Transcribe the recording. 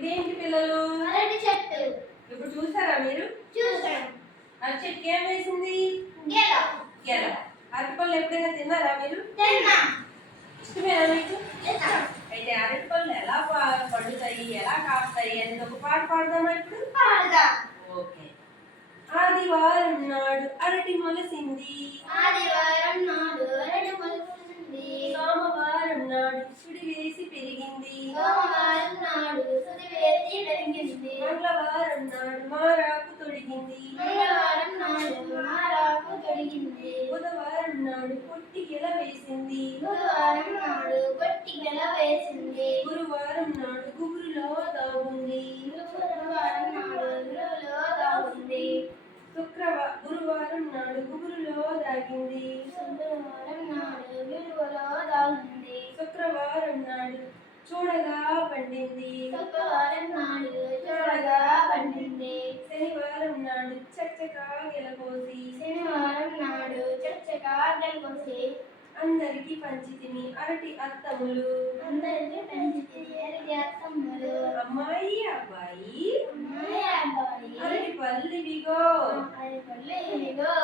ఇదేంటి పిల్లలు? అరటి చెట్టు. ఇప్పుడు చూసారా మీరు? చూసాం. అరటి చెట్టుకి ఏం వేసింది? గెల. గెల. అరటి పళ్ళు ఎప్పుడైనా తిన్నారా మీరు? తిన్నాం. ఇష్టమేనా మీకు? ఇష్టం. అయితే అరటి పళ్ళు ఎలా పండుతాయి, ఎలా కాస్తాయి అనేది ఒక పాట పాడదామా ఇప్పుడు? పాడదాం. ఓకే. ఆదివారం నాడు అరటి మొలసింది, ఆదివారం నాడు అరటి మొలసింది, సోమవారం నాడు సుడి వేసి పెరిగింది, సోమవారం నాడు సుడి వేసి పెరిగింది, మంగళవారం నాడు మారాకు తొడిగింది, మంగళవారం నాడు మారాకు తొడిగింది, బుధవారం నాడు పొట్టి గెల వేసింది, బుధవారం నాడు గట్టి గెల వేసింది, గురువారం నాడు గుబురులో దాగుంది, గురువారం నాడు గురువులో దాగుంది, గురువారం నాడు గుబురులో దాగింది, శుక్రవారం నాడు విలువలో దాగుంది, శుక్రవారం నాడు చూడగా పండింది, శుక్రవారం నాడు చూడగా పండింది, శనివారం నాడు చక్కగా గెలపోసి, శనివారం నాడు చచ్చగా గెలపోసి, అందరికి పంచితిని అరటి అత్తములు, అందరికీ పంచితి అరటి అత్తములు, అమ్మాయి అబ్బాయి అమ్మాయి అబ్బాయి అరటి పళ్ళివిగో, అరటి పళ్ళు ఇవిగో.